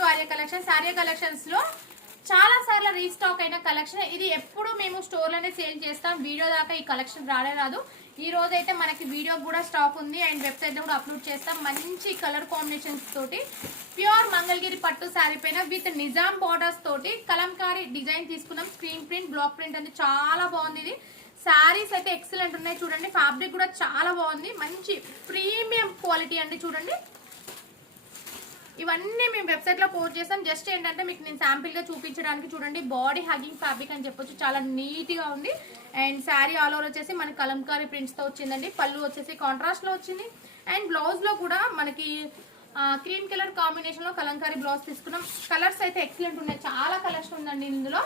To Arya collections Arya కలెక్షన్స్లో చాలా సార్లు రీస్టాక్ అయిన కలెక్షన్. ఇది ఎప్పుడు మేము స్టోర్లోనే సేల్ చేస్తాం. వీడియో దాకా ఈ కలెక్షన్ రాలే రాదు. ఈ రోజు అయితే మనకి వీడియో కూడా స్టాక్ ఉంది అండ్ వెబ్సైట్లో కూడా అప్లోడ్ చేస్తాం. మంచి కలర్ కాంబినేషన్స్ తోటి ప్యూర్ మంగళగిరి పట్టు శారీ పైన విత్ నిజాం బార్డర్స్ తోటి కలంకారీ డిజైన్ తీసుకున్నాం. స్క్రీన్ ప్రింట్ బ్లాక్ ప్రింట్ అంటే చాలా బాగుంది ఇది. శారీస్ అయితే ఎక్సలెంట్ ఉన్నాయి. చూడండి ఫ్యాబ్రిక్ కూడా చాలా బాగుంది. మంచి ప్రీమియం క్వాలిటీ అండి చూడండి. ఇవన్నీ మేము వెబ్సైట్లో పోస్ట్ చేస్తాం జస్ట్ ఏంటంటే మీకు నేను శాంపిల్గా చూపించడానికి చూడండి బాడీ హగింగ్ ఫ్యాబ్రిక్ అని చెప్పొచ్చు. చాలా నీట్గా ఉంది. అండ్ శారీ ఆల్ ఓవర్ వచ్చేసి మనకి కలంకారీ ప్రింట్స్తో వచ్చిందండి. పళ్ళు వచ్చేసి కాంట్రాస్ట్లో వచ్చింది. అండ్ బ్లౌజ్లో కూడా మనకి క్రీమ్ కలర్ కాంబినేషన్లో కలంకారీ బ్లౌజ్ తీసుకున్నాం. కలర్స్ అయితే ఎక్సలెంట్ ఉన్నాయి. చాలా కలర్స్ ఉందండి ఇందులో.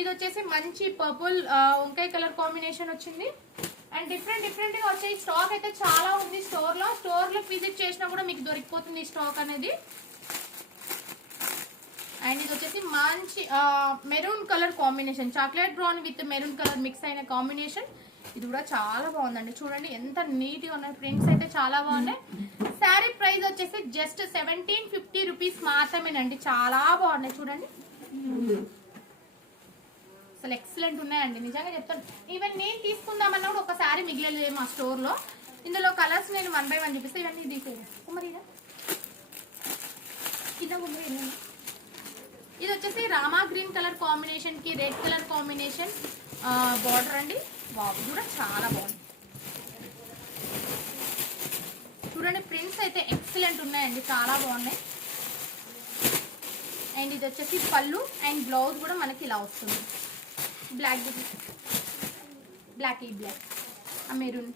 ఇది వచ్చేసి మంచి పర్పుల్ వంకాయ కలర్ కాంబినేషన్ వచ్చింది. అండ్ డిఫరెంట్ డిఫరెంట్గా వచ్చాయి. స్టాక్ అయితే చాలా ఉంది స్టోర్లో. స్టోర్లో విజిట్ చేసినా కూడా మీకు దొరికిపోతుంది ఈ స్టాక్ అనేది. అండ్ ఇది వచ్చేసి మంచి maroon colour combination. Chocolate brown with maroon colour mix అయిన కాంబినేషన్. ఇది కూడా చాలా బాగుందండి. చూడండి ఎంత నీట్గా ఉన్నాయి. ప్రింట్స్ అయితే చాలా బాగున్నాయి. శారీ ప్రైస్ వచ్చేసి జస్ట్ సెవెంటీన్ ఫిఫ్టీ రూపీస్ మాత్రమేనండి. చాలా బాగున్నాయి. చూడండి. అసలు ఎక్సలెంట్ ఉన్నాయండి. నిజంగా చెప్తాను. ఈవెన్ నేను తీసుకుందామన్నా కూడా ఒక శారీ మిగిలేదు మా స్టోర్లో. ఇందులో కలర్స్ నేను వన్ బై వన్ చూపిస్తే. ఇవన్నీ తీసేది కుమరీరా ఇదా? ఇదా ఇది వచ్చేసి రామా గ్రీన్ కలర్ కాంబినేషన్కి రెడ్ కలర్ కాంబినేషన్. బార్డర్ అండి. బాబు కూడా చాలా బాగుంది. చూడండి ప్రింట్స్ అయితే ఎక్సలెంట్ ఉన్నాయండి. చాలా బాగున్నాయి. అండ్ ఇది వచ్చేసి పళ్ళు అండ్ బ్లౌజ్ కూడా మనకి ఇలా వస్తుంది. బ్లాక్ బ్లాక్ ఈ black maroon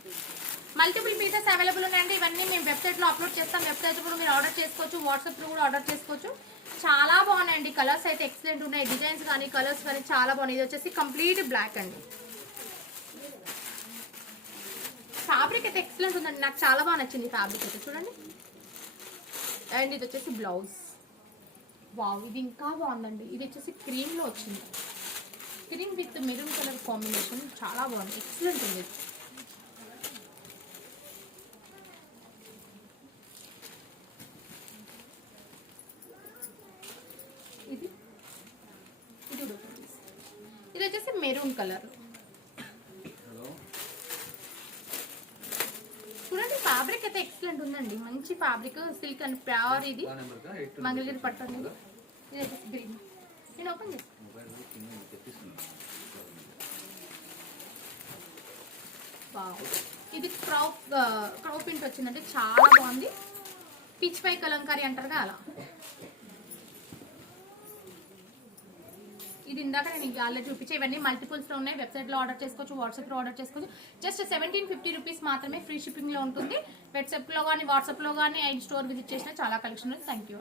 multiple pieces available ఉన్నాయండి. ఇవన్నీ మేము వెబ్సైట్లో అప్లోడ్ చేస్తాం. వెబ్సైట్ కూడా మీరు ఆర్డర్ చేసుకోవచ్చు. వాట్సాప్లో కూడా ఆర్డర్ చేసుకోవచ్చు. చాలా అండి. కలర్స్ అయితే ఎక్సలెంట్ ఉన్నాయి. డిజైన్స్ కానీ కలర్స్ కానీ చాలా బాగున్నాయి. ఇది వచ్చేసి కంప్లీట్ బ్లాక్ అండి. ఫ్యాబ్రిక్ అయితే ఎక్సలెంట్ ఉందండి. నాకు చాలా బాగా నచ్చింది ఫ్యాబ్రిక్ అయితే. చూడండి. అండ్ ఇది వచ్చేసి బ్లౌజ్ వావ్ ఇది ఇంకా బాగుందండి. ఇది వచ్చేసి క్రీమ్లో వచ్చింది. Cream with maroon colour combination చాలా బాగుంది. ఎక్సలెంట్ ఉంది ఇది. ఇది ఇది కూడా ఒకటి. ఇది వచ్చేసి మెరూన్ కలర్. చూడండి ఫ్యాబ్రిక్ అయితే ఎక్సలెంట్ ఉందండి. మంచి ఫ్యాబ్రిక్ సిల్క్ అండ్ ప్యూర్ ఇది. మంగళగిరి పట్టు అనేది. ఇది వచ్చేసి గ్రీన్ నేను ఓపెన్ చేస్తాను. ఇది క్రాప్ క్రాప్ ప్రింట్ వచ్చిందంటే చాలా బాగుంది. పిచ్ పై కలంకారీ అంటారుగా అలా. ఇది ఇందాక నేను ఆల్రెడీ చూపించే ఇవన్నీ మల్టిపుల్స్లో ఉన్నాయి. వెబ్సైట్లో ఆర్డర్ చేసుకోవచ్చు వాట్సాప్లో ఆర్డర్ చేసుకోవచ్చు. జస్ట్ సెవెంటీన్ ఫిఫ్టీ రూపీస్ మాత్రమే ఫ్రీ షిప్పింగ్లో ఉంటుంది. వెబ్సైట్లో కానీ వాట్సాప్లో కానీ అండ్ స్టోర్ విజిట్ చేసిన చాలా కలెక్షన్ ఉంది. Thank you